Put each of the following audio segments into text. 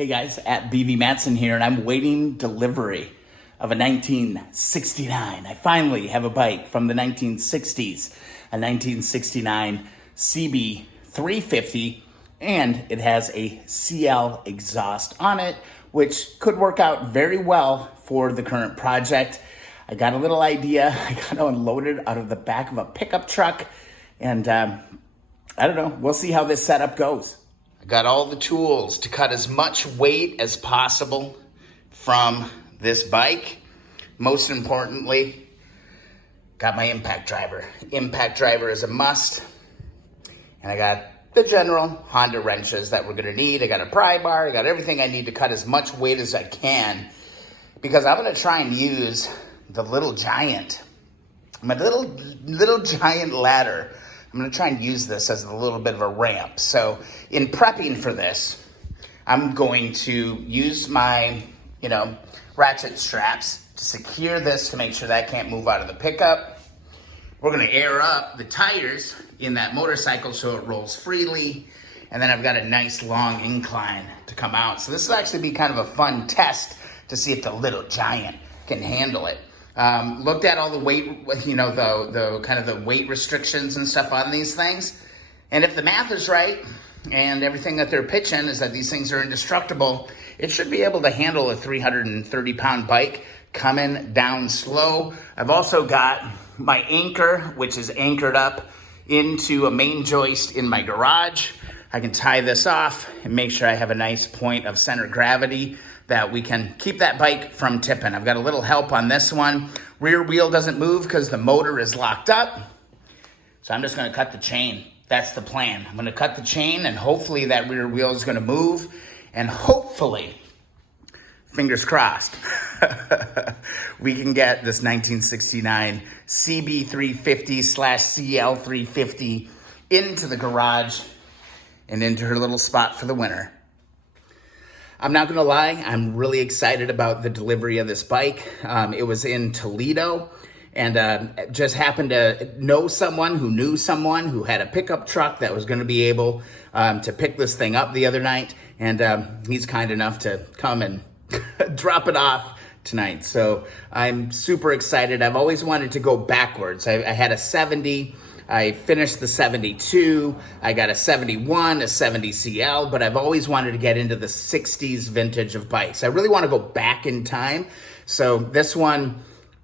Hey guys, at BV Matson here, and I'm waiting delivery of a 1969. I finally have a bike from the 1960s, a 1969 CB350, and it has a CL exhaust on it, which could work out very well for the current project. I got a little idea. I got to unload it out of the back of a pickup truck, and I don't know. We'll see how this setup goes. I got all the tools to cut as much weight as possible from this bike. Most importantly, got my impact driver. Impact driver is a must. And I got the general Honda wrenches that we're gonna need. I got a pry bar, I got everything I need to cut as much weight as I can, because I'm gonna try and use the Little Giant, my little giant ladder. I'm gonna try and use this as a little bit of a ramp. So in prepping for this, I'm going to use my, ratchet straps to secure this to make sure that can't move out of the pickup. We're gonna air up the tires in that motorcycle so it rolls freely. And then I've got a nice long incline to come out. So this will actually be kind of a fun test to see if the Little Giant can handle it. Looked at all the weight, the kind of the weight restrictions and stuff on these things. And if the math is right and everything that they're pitching is that these things are indestructible, it should be able to handle a 330-pound bike coming down slow. I've also got my anchor, which is anchored up into a main joist in my garage. I can tie this off and make sure I have a nice point of center gravity that we can keep that bike from tipping. I've got a little help on this one. Rear wheel doesn't move because the motor is locked up. So I'm just gonna cut the chain. That's the plan. I'm gonna cut the chain and hopefully that rear wheel is gonna move, and hopefully, fingers crossed, we can get this 1969 CB350/CL350 into the garage and into her little spot for the winter. I'm not gonna lie, I'm really excited about the delivery of this bike. It was in Toledo, and just happened to know someone who knew someone who had a pickup truck that was gonna be able to pick this thing up the other night, and he's kind enough to come and drop it off tonight. So I'm super excited. I've always wanted to go backwards. I had a 70, I finished the 72, I got a 71, a 70 CL, but I've always wanted to get into the 60s vintage of bikes. I really want to go back in time. So this one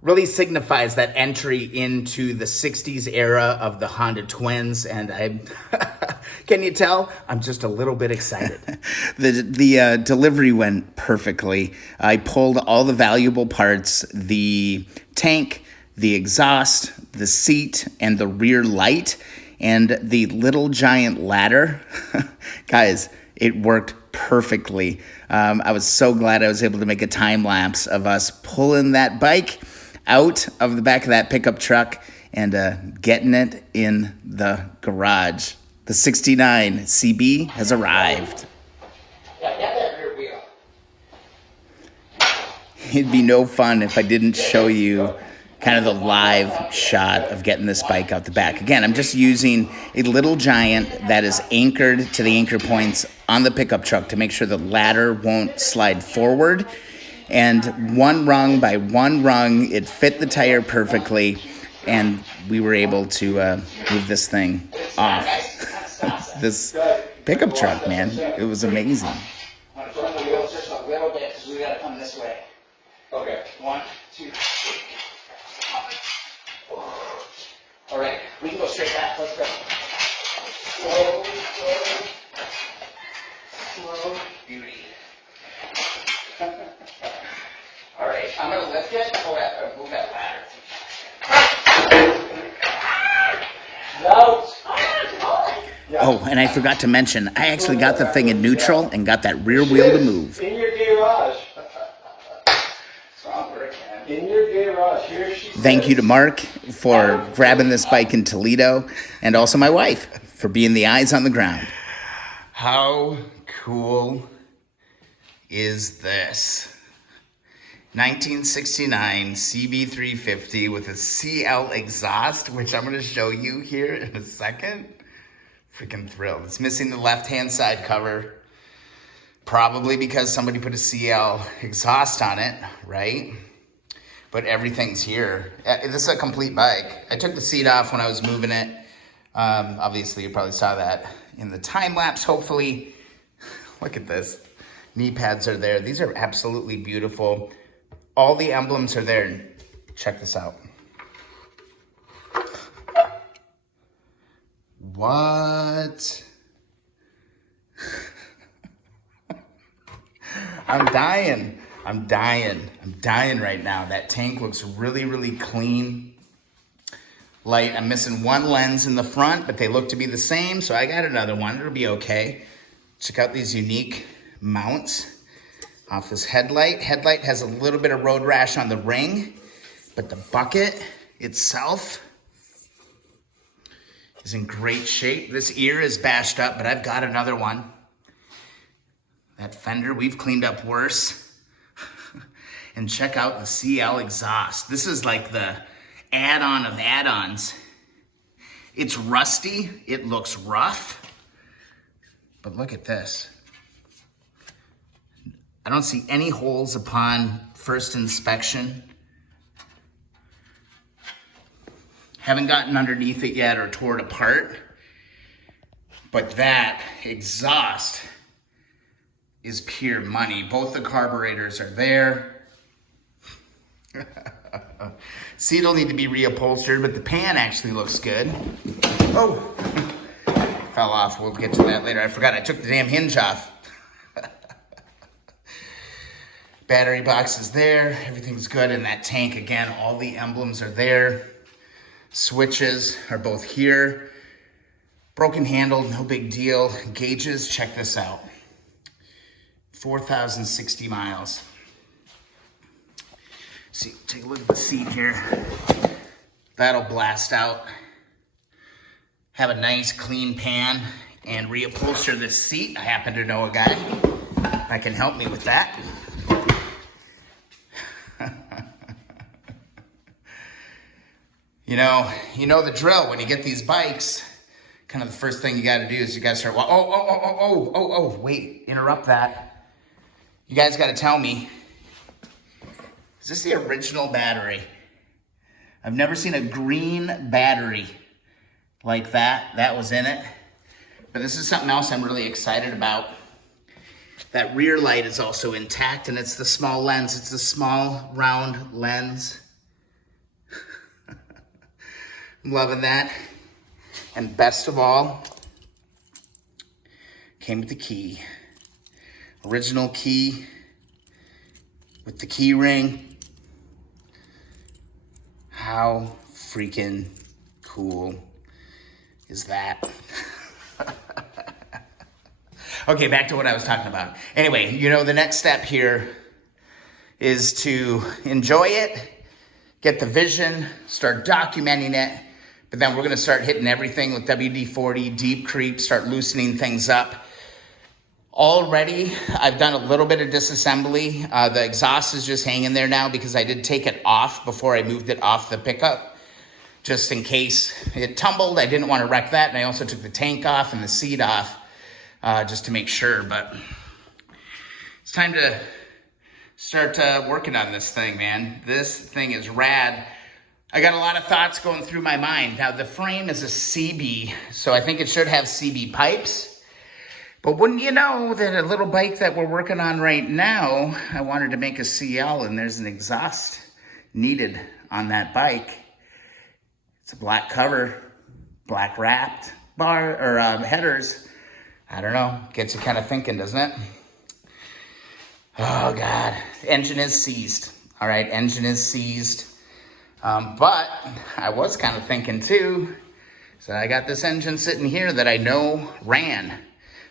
really signifies that entry into the 60s era of the Honda Twins, and I can you tell? I'm just a little bit excited. The delivery went perfectly. I pulled all the valuable parts, the tank, the exhaust, the seat, and the rear light, and the Little Giant ladder. Guys, it worked perfectly. I was so glad I was able to make a time lapse of us pulling that bike out of the back of that pickup truck and getting it in the garage. The 69 CB has arrived. It'd be no fun if I didn't show you kind of the live shot of getting this bike out the back. Again, I'm just using a Little Giant that is anchored to the anchor points on the pickup truck to make sure the ladder won't slide forward. And one rung by one rung, it fit the tire perfectly, and we were able to move this thing off this pickup truck, man. It was amazing. I'm going to front the wheels just a little bit because we got to come this way. Okay. 1, 2, 3. All right, we can go straight back. Let's go. Slow, beauty. All right, I'm going to lift it. Move that ladder. No. Oh, and I forgot to mention, I actually got the thing in neutral and got that rear wheel to move. In your garage. In your garage. Here she Thank you to Mark for grabbing this bike in Toledo, and also my wife for being the eyes on the ground. How cool is this? 1969 CB350 with a CL exhaust, which I'm going to show you here in a second. Freaking thrilled. It's missing the left-hand side cover, Probably because somebody put a CL exhaust on it, right? But everything's here. This is a complete bike. I took the seat off when I was moving it. Obviously, you probably saw that in the time lapse, hopefully. Look at this. Knee pads are there. These are absolutely beautiful. All the emblems are there. Check this out. What? I'm dying. I'm dying right now. That tank looks really, really clean. Light. I'm missing one lens in the front, but they look to be the same, so I got another one. It'll be okay. Check out these unique mounts off this headlight. Headlight has a little bit of road rash on the ring, but the bucket itself is in great shape. This ear is bashed up, but I've got another one. That fender, we've cleaned up worse. And check out the CL exhaust. This is like the add-on of add-ons. It's rusty, it looks rough, but look at this. I don't see any holes upon first inspection. Haven't gotten underneath it yet or tore it apart, but that exhaust is pure money. Both the carburetors are there. Seat will need to be reupholstered, but the pan actually looks good. Oh, fell off. We'll get to that later. I forgot I took the damn hinge off. Battery box is there. Everything's good in that tank. Again, all the emblems are there. Switches are both here. Broken handle, no big deal. Gauges, check this out. 4,060 miles. See, take a look at the seat here. That'll blast out. Have a nice clean pan and reupholster this seat. I happen to know a guy that can help me with that. You know the drill. When you get these bikes, kind of the first thing you got to do is you got to start. Wait, interrupt that. You guys got to tell me. Is this the original battery? I've never seen a green battery like that. That was in it. But this is something else I'm really excited about. That rear light is also intact, and it's the small lens. It's the small round lens. I'm loving that. And best of all, came with the key. Original key with the key ring. How freaking cool is that? Okay, back to what I was talking about. Anyway, the next step here is to enjoy it, get the vision, start documenting it, but then we're gonna start hitting everything with WD-40, deep creep, start loosening things up. Already, I've done a little bit of disassembly. The exhaust is just hanging there now because I did take it off before I moved it off the pickup, just in case it tumbled. I didn't want to wreck that, and I also took the tank off and the seat off just to make sure. But it's time to start working on this thing, man. This thing is rad. I got a lot of thoughts going through my mind. Now, the frame is a CB, so I think it should have CB pipes. But wouldn't you know that a little bike that we're working on right now, I wanted to make a CL, and there's an exhaust needed on that bike. It's a black cover, black wrapped headers. I don't know, gets you kind of thinking, doesn't it? Oh God, engine is seized. All right, engine is seized. But I was kind of thinking too, so I got this engine sitting here that I know ran.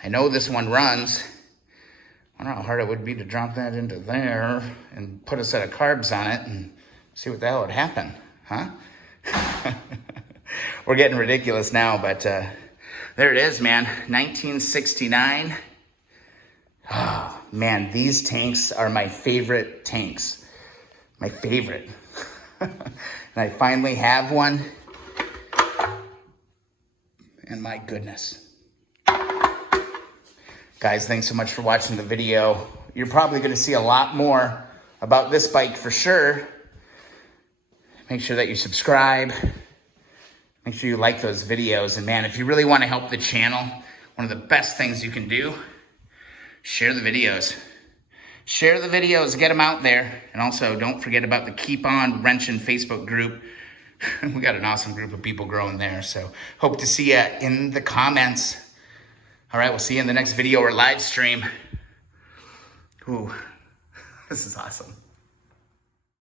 I know this one runs. I don't know how hard it would be to drop that into there and put a set of carbs on it and see what the hell would happen, huh? We're getting ridiculous now, but there it is, man. 1969. Oh, man, these tanks are my favorite tanks. My favorite. And I finally have one. And my goodness. Guys, thanks so much for watching the video. You're probably gonna see a lot more about this bike for sure. Make sure that you subscribe. Make sure you like those videos. And man, if you really wanna help the channel, one of the best things you can do, share the videos. Share the videos, get them out there. And also don't forget about the Keep On Wrenching Facebook group. We got an awesome group of people growing there. So hope to see you in the comments. All right, we'll see you in the next video or live stream. Ooh, this is awesome.